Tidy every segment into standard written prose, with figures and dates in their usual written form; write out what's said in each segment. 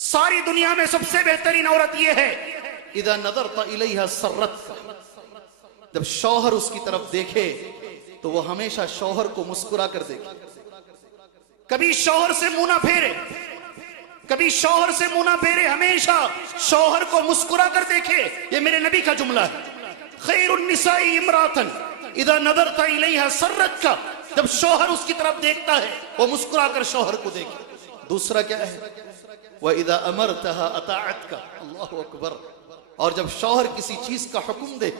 सारी दुनिया में सबसे बेहतरीन औरत यह है, इदा नज़रत इलैहा सर्रत, जब शौहर उसकी तरफ देखे तो वो हमेशा शौहर को मुस्कुरा कर देखे। कभी शौहर से मुंह ना फेरे, कभी शौहर से मुंह ना फेरे, हमेशा शौहर को मुस्कुरा कर देखे। ये मेरे नबी का जुमला है। खैरुन निसाई इमरातन इदा नज़रत इलैहा सर्रत का, जब शौहर उसकी तरफ देखता है वो मुस्कुरा कर शौहर को देखे। दूसरा क्या है, वह इदा अमरतहा अताअत का, अल्लाहु अकबर। और जब शौहर किसी चीज का हुक्म दे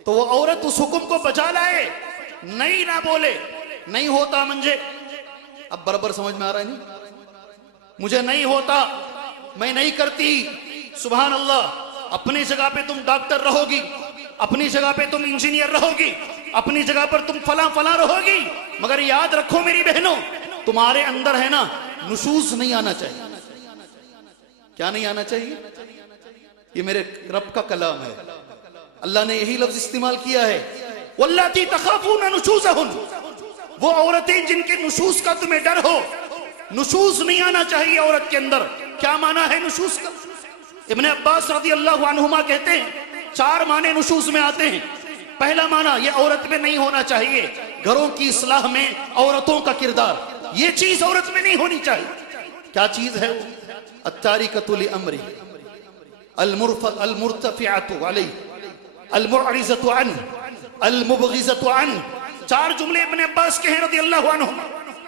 तो वो औरत उस हुक्म को बजा लाए, नहीं ना बोले नहीं होता मुझे। अब बराबर समझ में आ रहा है नहीं, मुझे नहीं होता, मैं नहीं करती। सुभान अल्लाह, अपनी जगह पे तुम डॉक्टर रहोगी, अपनी जगह पे तुम इंजीनियर रहोगी, अपनी जगह पर तुम फला फला रहोगी, मगर याद रखो मेरी बहनों, तुम्हारे अंदर है ना नुशूज नहीं आना चाहिए। क्या नहीं आना चाहिए? ये मेरे रब का कलाम है, अल्लाह ने यही लफ्ज इस्तेमाल किया है, वल्लाती तखाफूना नुशूज़हुन, वो औरतें जिनके नुशूज का तुम्हें डर हो। नुशूज नहीं आना चाहिए औरत के अंदर। क्या माना है नुशूज का? इब्ने अब्बास रज़ी अल्लाहु अन्हुमा कहते हैं 4 माने नुशूज में आते हैं। पहला माना, ये औरत में नहीं होना चाहिए, घरों की इस्लाह में औरतों का किरदार, ये चीज औरत में नहीं होनी चाहिए। क्या चीज है? अत्तारिकतु लिअम्री, अलमुर्तफिअतु अलैहि, अलमुअरिज़तु अन, अलमुबग़िज़तु अन। 4 जुमले इब्ने अब्बास के हैं रज़ियल्लाहु अन्हु।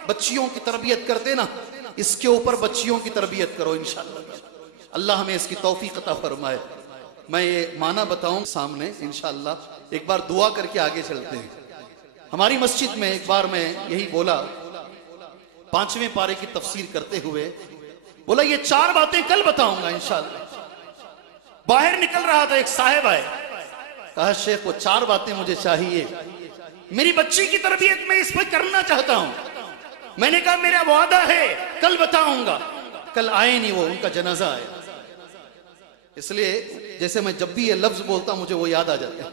बच्चियों की तरबियत करते ना, इसके ऊपर बच्चियों की तरबियत करो इंशाअल्लाह। अल्लाह हमें इसकी तौफीक अता फरमाए। मैं ये माना बताऊं सामने इंशाअल्लाह। एक बार दुआ करके आगे चलते हैं। हमारी मस्जिद में एक बार मैं यही बोला, 5वें पारे की तफसीर करते हुए बोला ये 4 बातें कल बताऊंगा इंशाअल्लाह। बाहर निकल रहा था, एक साहिब आए, कहा शेख वो 4 बातें मुझे चाहिए, मेरी बच्ची की तरबियत में इस पर करना चाहता हूं। मैंने कहा मेरा वादा है कल बताऊंगा। कल आए नहीं वो, उनका जनाजा आया। इसलिए जैसे मैं जब भी ये लफ्ज बोलता मुझे वो याद आ जाता है।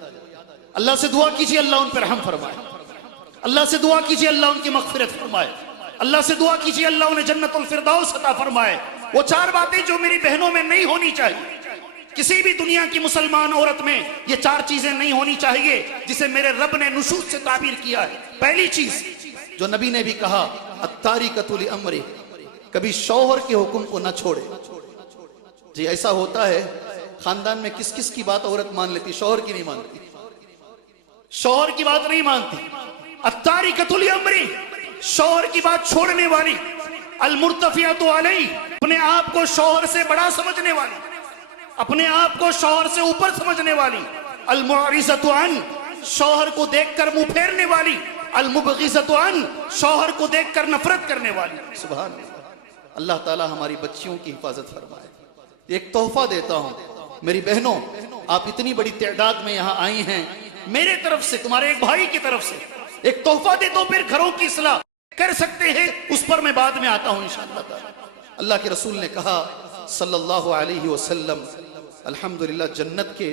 अल्लाह से दुआ कीजिए अल्लाह उन पर रहम फरमाए, अल्लाह से दुआ कीजिए अल्लाह उनकी मग़फ़िरत फरमाए, अल्लाह से दुआ कीजिए अल्लाह उन्हें जन्नतुल फिरदौस अता फरमाए। वो 4 बातें जो मेरी बहनों में नहीं होनी चाहिए, किसी भी दुनिया की मुसलमान औरत में ये 4 चीजें नहीं होनी चाहिए जिसे मेरे रब ने नुशूज़ से ताबीर किया है। पहली चीज जो नबी ने भी कहा, अत्तारिकतु लिअम्री, कभी शौहर के हुक्म को न छोड़े। जी ऐसा होता है खानदान में, किस किस की बात औरत मान लेती, शौहर की नहीं मानती, शौहर की बात नहीं मानती। अत्तारिकतु लिअम्री, शौहर की बात छोड़ने वाली। अलमुर्तफिअतु अलैहि, अपने आप को शौहर से बड़ा समझने वाली, अपने आप को शौहर से ऊपर समझने वाली। अलमुअरिज़तु अन, शौहर को देखकर मुंह फेरने वाली। अलमुबग़िज़तु अन, शौहर को देखकर नफरत करने वाली। सुभान अल्लाह। अल्लाह ताला हमारी बच्चियों की हिफाजत फरमाए। एक तोहफा देता हूं मेरी बहनों, आप इतनी बड़ी तादाद में यहां आई हैं, मेरे तरफ से, तुम्हारे एक भाई की तरफ से एक तोहफा दे दो, फिर घरों की इस्लाह कर सकते हैं, उस पर मैं बाद में आता हूं इंशाअल्लाह ताला। अल्लाह के रसूल ने कहा सल्लल्लाहु अलैहि वसल्लम, अल्हम्दुलिल्लाह जन्नत के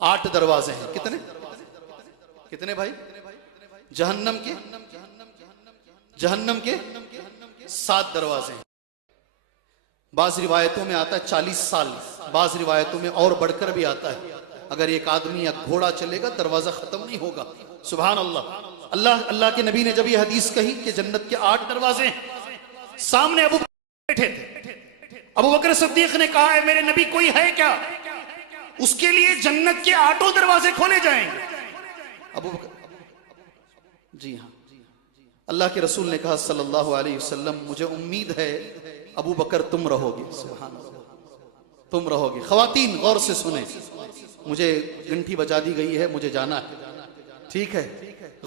8 दरवाजे हैं। कितने कितने भाई? जहन्नम के 7 दरवाजे हैं। बाज रिवायतों में आता है 40 साल, बाज रिवायतों में और बढ़कर भी आता है अगर एक आदमी या घोड़ा चलेगा दरवाजा खत्म नहीं होगा। सुभान अल्लाह। अल्लाह के नबी ने जब ये हदीस कही कि जन्नत के 8 दरवाजे हैं, सामने अबू बकर बैठे थे। अबू बकर सिद्दीक ने कहा है मेरे नबी कोई है क्या, उसके लिए जन्नत के 8 दरवाजे खोले जाएंगे। अबू बकर, जी हाँ, अल्लाह के रसूल ने कहा सल्लल्लाहु अलैहि वसल्लम, मुझे उम्मीद है अबू बकर तुम रहोगे। सुभान अल्लाह, तुम रहोगे। ख़वातीन गौर से सुने, मुझे घंटी बजा दी गई है, मुझे जाना है, ठीक है।